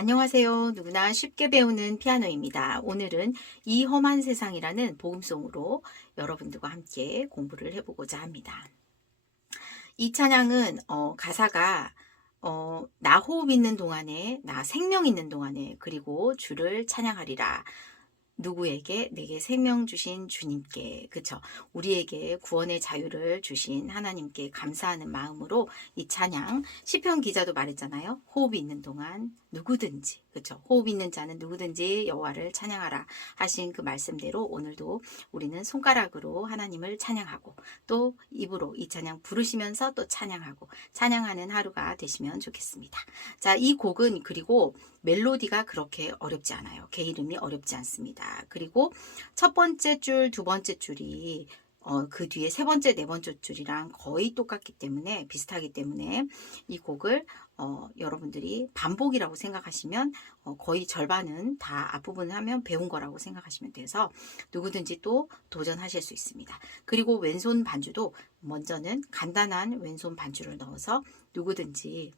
안녕하세요. 누구나 쉽게 배우는 피아노입니다. 오늘은 이 험한 세상이라는 복음송으로 여러분들과 함께 공부를 해보고자 합니다. 이 찬양은 어, 가사가 어, 나 호흡 있는 동안에 나 생명 있는 동안에 그리고 주를 찬양하리라. 누구에게? 내게 생명 주신 주님께. 그쵸? 우리에게 구원의 자유를 주신 하나님께 감사하는 마음으로 이 찬양 시편 기자도 말했잖아요. 호흡이 있는 동안 누구든지 그쵸? 호흡 있는 자는 누구든지 여호와를 찬양하라 하신 그 말씀대로 오늘도 우리는 손가락으로 하나님을 찬양하고 또 입으로 이 찬양 부르시면서 또 찬양하고 찬양하는 하루가 되시면 좋겠습니다. 자이 곡은 그리고 멜로디가 그렇게 어렵지 않아요. 개 이름이 어렵지 않습니다. 그리고 첫 번째 줄, 두 번째 줄이 어, 그 뒤에 세 번째, 네 번째 줄이랑 거의 똑같기 때문에 비슷하기 때문에 이 곡을 어, 여러분들이 반복이라고 생각하시면 어, 거의 절반은 다 앞부분을 하면 배운 거라고 생각하시면 돼서 누구든지 또 도전하실 수 있습니다. 그리고 왼손 반주도 먼저는 간단한 왼손 반주를 넣어서 누구든지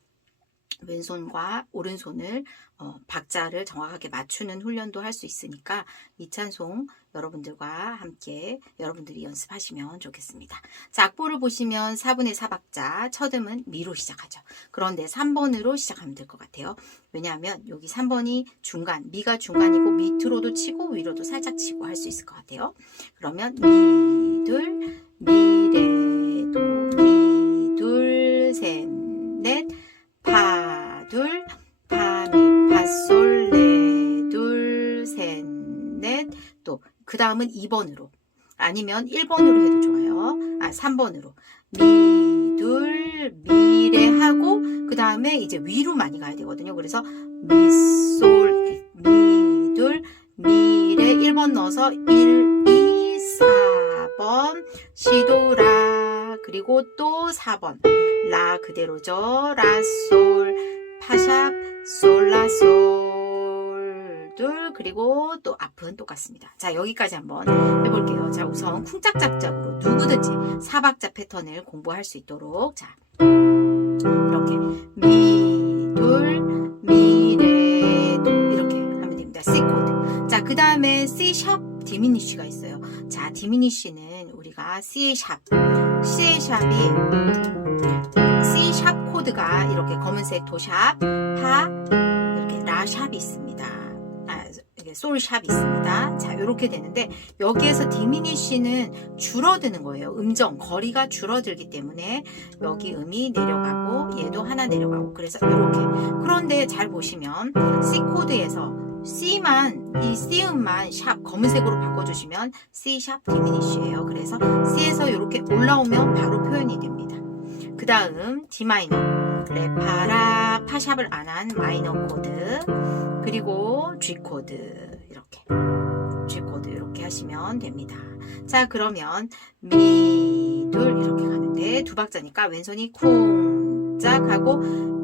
왼손과 오른손을 어, 박자를 정확하게 맞추는 훈련도 할 수 있으니까 이 찬송 여러분들과 함께 여러분들이 연습하시면 좋겠습니다. 자, 악보를 보시면 4분의 4박자 첫음은 미로 시작하죠. 그런데 3번으로 시작하면 될 것 같아요. 왜냐하면 여기 3번이 중간, 미가 중간이고 밑으로도 치고 위로도 살짝 치고 할 수 있을 것 같아요. 그러면 미, 둘, 미, 레, 다음은 2번으로. 아니면 1번으로 해도 좋아요. 아, 3번으로. 미, 둘, 미, 레 하고, 그 다음에 이제 위로 많이 가야 되거든요. 그래서 미, 솔, 미, 둘, 미, 레 1번 넣어서 1, 2, 4번, 시도라, 그리고 또 4번. 라 그대로죠. 라, 솔, 파샵, 솔, 라, 솔, 둘, 그리고 또 앞은 똑같습니다. 자, 여기까지 한번 해볼게요. 자, 우선 쿵짝짝짝으로 누구든지 사박자 패턴을 공부할 수 있도록. 자, 이렇게. 미, 둘, 미, 레, 도. 이렇게 하면 됩니다. C 코드. 자, 그 다음에 C 샵 디미니쉬가 있어요. 자, 디미니쉬는 우리가 C 샵. C 샵이 C 샵 코드가 이렇게 검은색 도샵, 파, 이렇게 라 샵이 있습니다. 아, 이게 솔 샵이 있습니다. 자, 이렇게 되는데 여기에서 디미니쉬는 줄어드는 거예요. 음정 거리가 줄어들기 때문에 여기 음이 내려가고 얘도 하나 내려가고 그래서 이렇게. 그런데 잘 보시면 C 코드에서 C만 이 C 음만 샵 검은색으로 바꿔주시면 C 샵 디미니쉬예요. 그래서 C에서 이렇게 올라오면 바로 표현이 됩니다. 그 다음 D 마이너 레파라 파샵을 안 한 마이너 코드 그리고 G 코드 이렇게 G 코드 이렇게 하시면 됩니다. 자 그러면 미 둘 이렇게 가는데 두 박자니까 왼손이 쿵짝 하고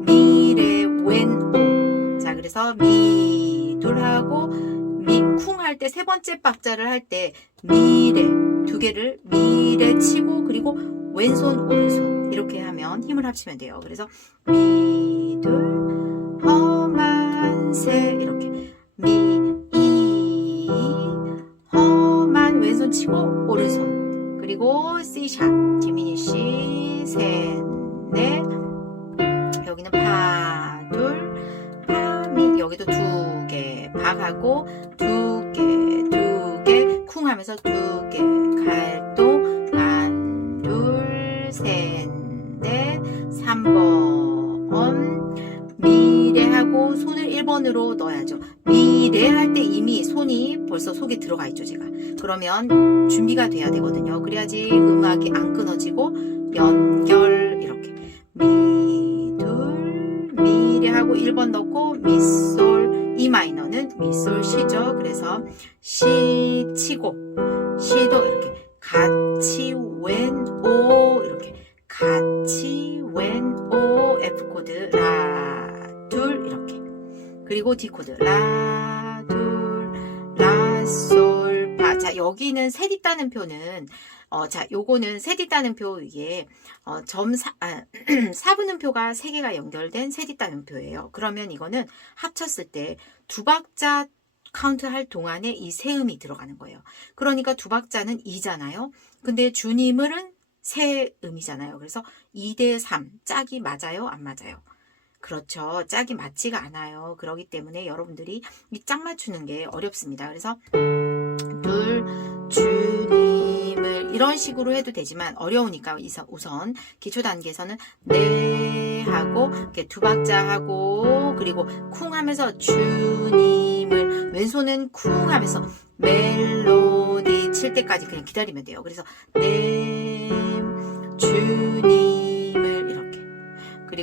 미레 왼오 자 그래서 미 둘 하고 미 쿵 할 때 세 번째 박자를 할 때 미레 두 개를 미레 치고 그리고 왼손 오른손 이렇게 하면 힘을 합치면 돼요. 그래서 미 둘 험한 새 이렇게. 미 이 험한 왼손 치고 오른손. 그리고 C 샵 디미니쉬 셋 3번으로 넣어야죠. 미래 네 할때 이미 손이 벌써 속에 들어가 있죠, 제가. 그러면 준비가 돼야 되거든요. 그래야지 음악이 안 끊어지고 연결 이렇게 미둘 미래 네 하고 1번 넣고 미솔 이 마이너는 미솔 시죠. 그래서 시 치고 시도 이렇게 같이 웬, 오, 이렇게 같이 웬, 오, F 코드 라 그리고 D 코드 라 둘 라 솔 파 자 자, 여기는 셋 있다는 표는 어, 자, 요거는 셋 있다는 표 위에 어, 점 사, 아, 4분음표가 세 개가 연결된 셋 있다는 표예요. 그러면 이거는 합쳤을 때 두 박자 카운트 할 동안에 이 세음이 들어가는 거예요. 그러니까 두 박자는 2잖아요. 근데 주님은 세 음이잖아요. 그래서 2대 3 짝이 맞아요? 안 맞아요? 그렇죠. 짝이 맞지가 않아요. 그러기 때문에 여러분들이 이 짝 맞추는 게 어렵습니다. 그래서 둘 주님을 이런 식으로 해도 되지만 어려우니까 우선 기초 단계에서는 네 하고 이렇게 두 박자 하고 그리고 쿵 하면서 주님을 왼손은 쿵 하면서 멜로디 칠 때까지 그냥 기다리면 돼요. 그래서 네 이렇게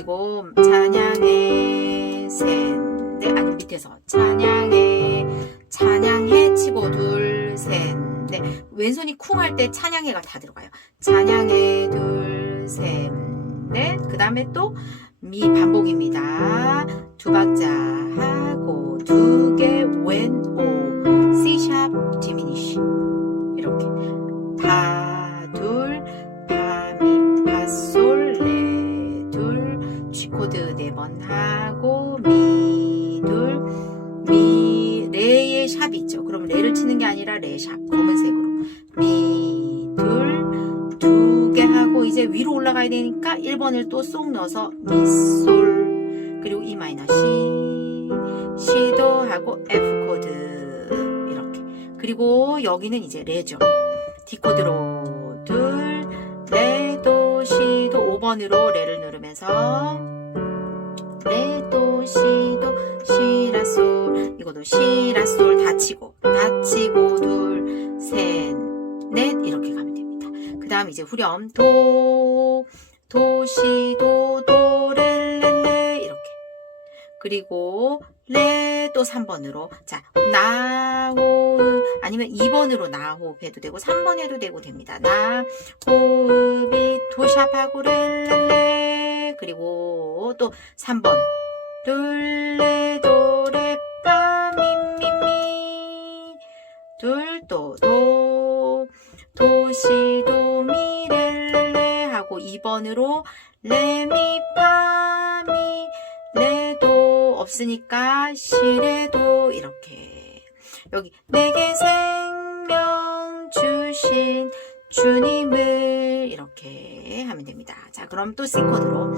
그리고 찬양의 셋네 아니 밑에서 찬양의 찬양해 치고 둘, 셋, 넷. 왼손이 쿵 할 때 찬양해가 다 들어가요. 찬양해 둘, 셋, 넷. 그 다음에 또 미 반복입니다. 두 박자 하고 두 개 왼, 오. C 샵 디미니시. 이렇게. 파, 코드 네번 하고 미, 둘. 미, 레의 샵이 있죠. 그럼 레를 치는 게 아니라 레 샵, 검은색으로. 미, 둘, 두 개 하고 이제 위로 올라가야 되니까 1번을 또 쏙 넣어서 미, 솔, 그리고 E 마이너 C, C도 하고 F 코드, 이렇게. 그리고 여기는 이제 레죠. D 코드로 둘, 레, 도, 시도 5번으로 레를 누르면서 이것도 시 라 솔 다 치고 다 치고 둘, 셋, 넷 이렇게 가면 됩니다. 그 다음 이제 후렴 도, 도, 시, 도, 도, 레, 레, 레 이렇게 그리고 레 또 3번으로 자 나호흡 아니면 2번으로 나호흡 해도 되고 3번 해도 되고 됩니다. 나호흡이 도샵하고 레 레 레 그리고 또 3번 둘레 도 5번으로 레미파미 레도 없으니까 시레도 이렇게 여기 내게 생명 주신 주님을 이렇게 하면 됩니다. 자 그럼 또 C코드로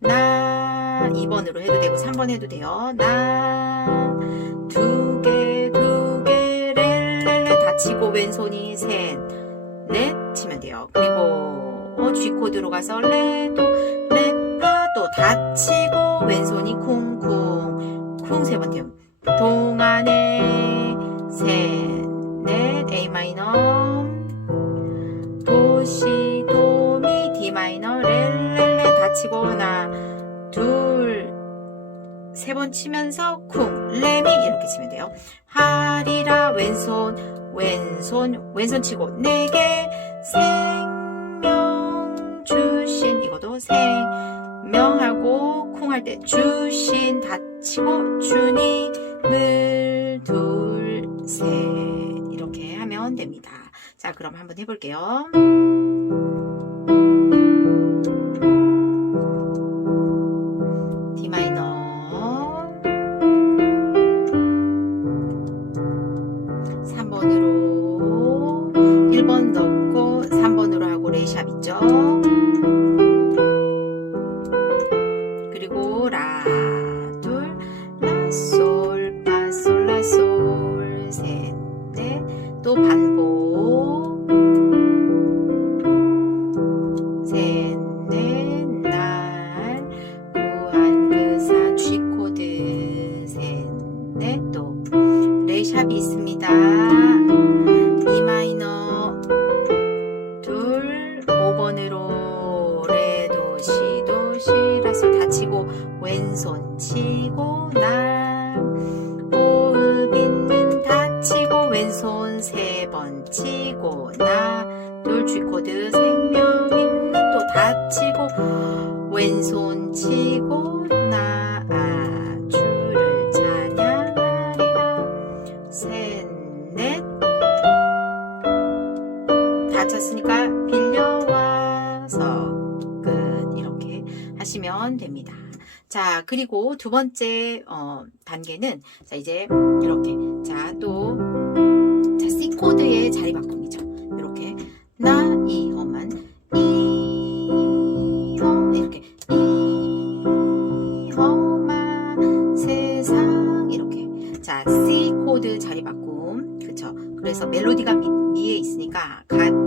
나 2번으로 해도 되고 3번 해도 돼요. 나두 개 두 개 렐렐레 다치고 왼손이 셋넷 치면 돼요. 그리고 어, G 코드로 가서 레도 레파도 다 치고 왼손이 쿵쿵 쿵 세번 돼요. 동안에 셋넷 A 마이너 도시 도미 D 마이너 렐렐레 다 치고 하나 둘 세 번 치면서 쿵 레미 이렇게 치면 돼요. 하리라 왼손 왼손 왼손 치고 생명 생명하고 쿵할때 주신 다 치고 주님을 둘셋 이렇게 하면 됩니다. 자 그럼 한번 해볼게요. 레샵이 됐으니까 빌려와서 끝. 이렇게 하시면 됩니다. 자 그리고 두 번째 어, 단계는 자 이제 이렇게. 자또자 C 코드의 자리 바꿈이죠. 이렇게. 나이 어만. 이 자리 바꿈. 그쵸? 그래서 멜로디가 위에 있으니까 가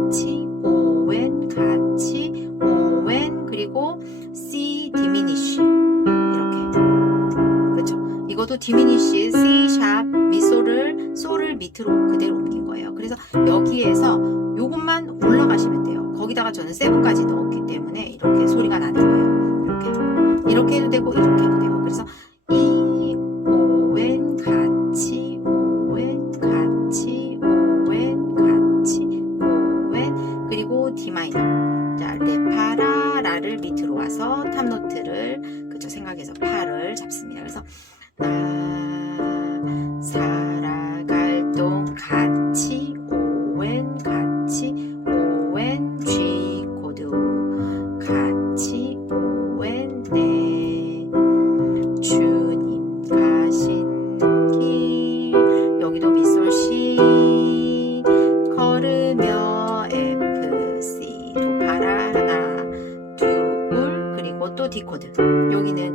이것도 디미니쉬 C 샵 미소를 소를 밑으로 그대로 옮긴 거예요. 그래서 여기에서 요것만 올라가시면 돼요. 거기다가 저는 세븐까지 넣었기 때문에 이렇게 소리가 나는 거예요. 이렇게 이렇게 해도 되고 이렇게 해도 되고 그래서 이 오웬 같이 오웬 같이 오웬 같이 오웬 그리고 D 마이너 자 레파라 라를 밑으로 와서 탑 노트를 그저 생각해서 파를 잡습니다. 그래서 나 살아갈 동 같이 오웬 같이 오웬 코드 같이 오웬 네. 주님 가신 길 여기도 미솔 C 걸으며 F C 도 파라 하나 둘 그리고 또 D 코드. 여기는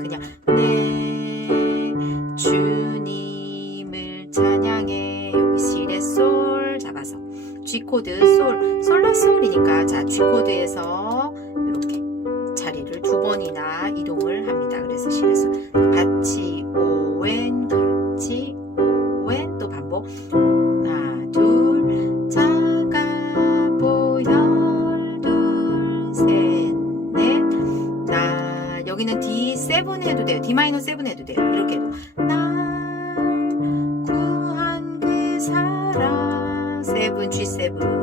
셋 넷 나 여기는 D7 해도 돼요. D 마이너 7 해도 돼요. 이렇게 해도 날 구한 그 사랑 세븐 G7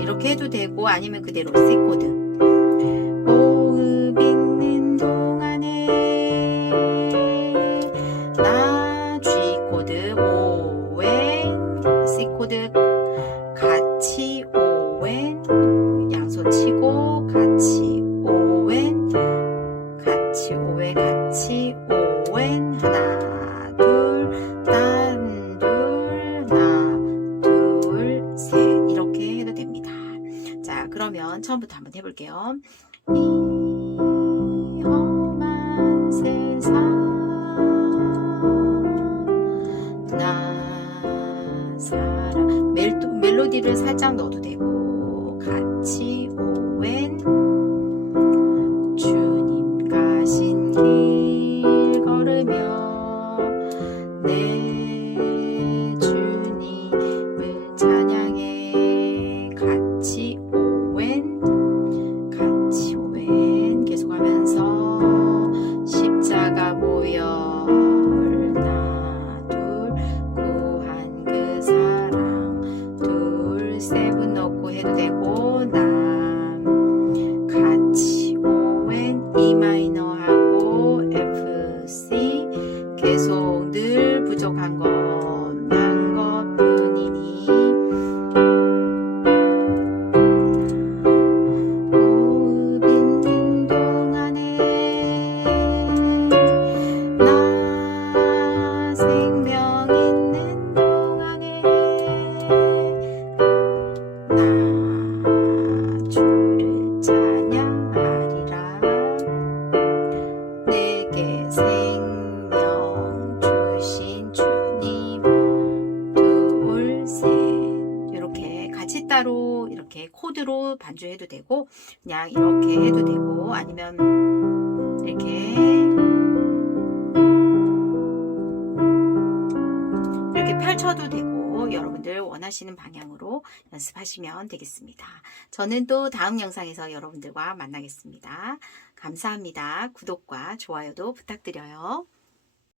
이렇게 해도 되고 아니면 그대로 C 코드 볼게요. 계속 늘 부족한 것. 코드로 반주해도 되고 그냥 이렇게 해도 되고 아니면 이렇게 이렇게 펼쳐도 되고 여러분들 원하시는 방향으로 연습하시면 되겠습니다. 저는 또 다음 영상에서 여러분들과 만나겠습니다. 감사합니다. 구독과 좋아요도 부탁드려요.